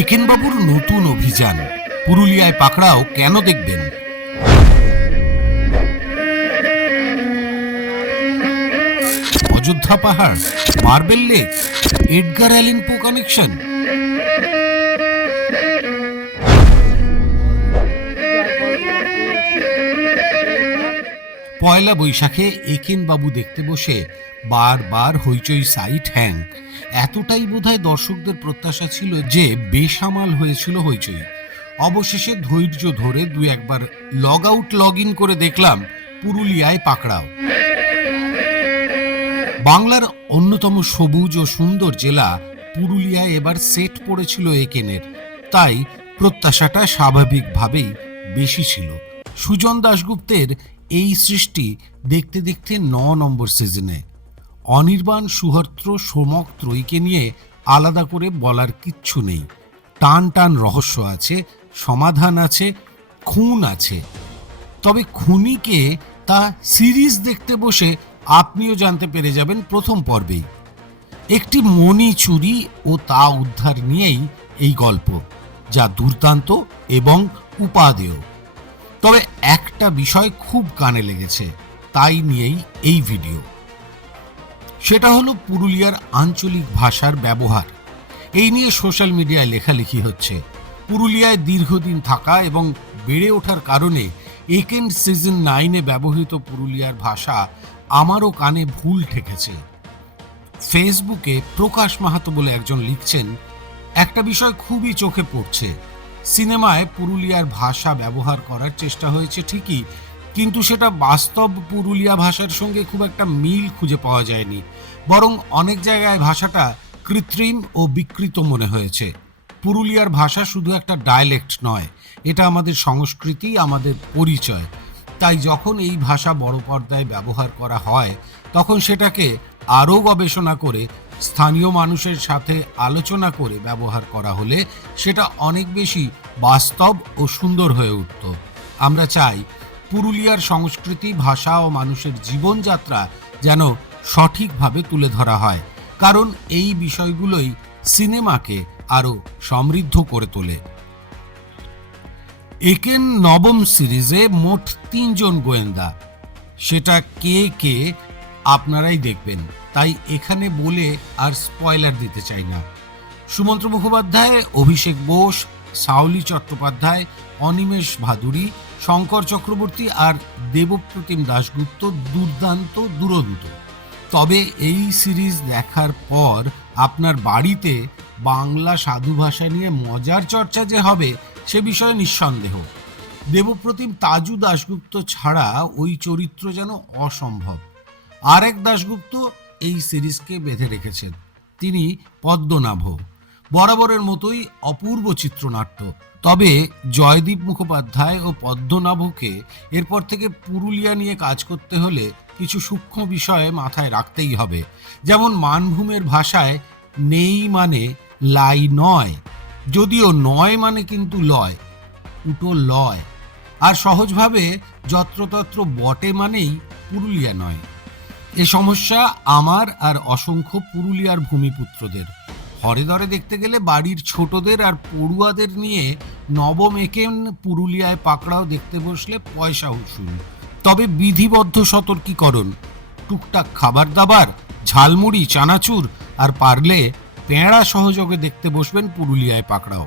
একেনবাবুর নতুন অভিযান পুরুলিয়ায় পাকড়াও কেন দেখবেন? অযোধ্যা পাহাড়, মার্বেল লেক, এডগার অ্যালেন পো কানেকশন। পয়লা বৈশাখে একেনবাবু দেখতে বসে বারবার হইচই সাইট হ্যাং। এতটাই বোধহয় দর্শকদের প্রত্যাশা ছিল যে বেসামাল হয়েছিল হইচই। অবশেষে ধৈর্য ধরে দু একবার লগ আউট লগ ইন করে দেখলাম পুরুলিয়ায় পাকড়াও। বাংলার অন্যতম সবুজ ও সুন্দর জেলা পুরুলিয়ায় এবার সেট পড়েছিল একেনের, তাই প্রত্যাশাটা স্বাভাবিকভাবেই বেশি ছিল। সুজন দাশগুপ্তের এই সৃষ্টি দেখতে দেখতে ৯ নম্বর সিজনে। অনির্বাণ, সুহস্র, সোমক ত্রয়ীকে নিয়ে আলাদা করে বলার কিচ্ছু নেই। টান টান রহস্য আছে, সমাধান আছে, খুন আছে। তবে খুনিকে তা সিরিজ দেখতে বসে আপনিও জানতে পেরে যাবেন প্রথম পর্বেই। একটি মণি চুরি ও তা উদ্ধার নিয়েই এই গল্প, যা দুর্দান্ত এবং উপাদেয়। তবে একটা বিষয় খুব কানে লেগেছে, তাই নিয়েই এই ভিডিও। সেটা হলো পুরুলিয়ার আঞ্চলিক ভাষার ব্যবহার। এই নিয়ে সোশ্যাল মিডিয়ায় লেখালেখি হচ্ছে। পুরুলিয়ায় দীর্ঘদিন থাকা এবং বেড়ে ওঠার কারণে একেন সিজন 9-এ ব্যবহৃত পুরুলিয়ার ভাষা আমারও কানে ভুল ঠেকেছে। ফেসবুকে প্রকাশ মাহাতো বলে একজন লিখছেন, একটা বিষয় খুবই চোখে পড়ছে। সিনেমায় পুরুলিয়ার ভাষা ব্যবহার করার চেষ্টা হয়েছে ঠিকই, কিন্তু সেটা বাস্তব পুরুলিয়া ভাষার সঙ্গে খুব একটা মিল খুঁজে পাওয়া যায়নি। বরং অনেক জায়গায় ভাষাটা কৃত্রিম ও বিকৃত মনে হয়েছে। পুরুলিয়ার ভাষা শুধু একটা ডায়ালেক্ট নয়, এটা আমাদের সংস্কৃতি, আমাদের পরিচয়। তাই যখন এই ভাষা বড় পর্দায় ব্যবহার করা হয়, তখন সেটাকে আরও গবেষণা করে স্থানীয় মানুষের সাথে আলোচনা করে ব্যবহার করা হলে সেটা অনেক বেশি বাস্তব ও সুন্দর হয়ে উঠত। আমরা চাই পুরুলিয়ার সংস্কৃতি, ভাষা ও মানুষের জীবনযাত্রা যেন সঠিকভাবে তুলে ধরা হয়, কারণ এই বিষয়গুলোই সিনেমাকে আরও সমৃদ্ধ করে তোলে। একেন নবম সিরিজে মোট 3 জন গোয়েন্দা। সেটা কে কে আপনারাই দেখবেন, তাই এখানে বলে আর স্পয়লার দিতে চাই না। সুমন্ত্র মুখোপাধ্যায়, অভিষেক বোস, সাউলি চট্টোপাধ্যায়, অনিমেষ ভাদুরী, শঙ্কর চক্রবর্তী আর দেবপ্রতিম দাশগুপ্ত দুর্দান্ত, দুরন্ত। তবে এই সিরিজ দেখার পর আপনার বাড়িতে বাংলা সাধু ভাষা নিয়ে মজার চর্চা যে হবে সে বিষয়ে নিঃসন্দেহ। দেবপ্রতিম তাজু দাশগুপ্ত ছাড়া ওই চরিত্র যেন অসম্ভব। আর এক দাশগুপ্ত এই সিরিজকে বেঁধে রেখেছেন, তিনি পদ্মনাভ। বরাবরের মতোই অপূর্ব চিত্রনাট্য। তবে জয়দীপ মুখোপাধ্যায় ও পদ্মনাভকে এরপর থেকে পুরুলিয়া নিয়ে কাজ করতে হলে কিছু সূক্ষ্ম বিষয়ে মাথায় রাখতেই হবে। যেমন মানভূমের ভাষায় নেই মানে লাই নয়, যদিও নয় মানে কিন্তু লয়, উটো লয়। আর সহজভাবে যত্রতত্র বটে মানেই পুরুলিয়া নয়। এ সমস্যা আমার আর অসংখ্য পুরুলিয়ার ভূমিপুত্রদের। হরে ধরে দেখতে গেলে বাড়ির ছোটদের আর পড়ুয়াদের নিয়ে নবম একেন পুরুলিয়ায় পাকড়াও দেখতে বসলে পয়সা উসুল। তবে বিধিবদ্ধ সতর্কীকরণ, টুকটাক খাবার দাবার, ঝালমুড়ি, চানাচুর আর পারলে পেঁড়া সহযোগে দেখতে বসবেন পুরুলিয়ায় পাকড়াও।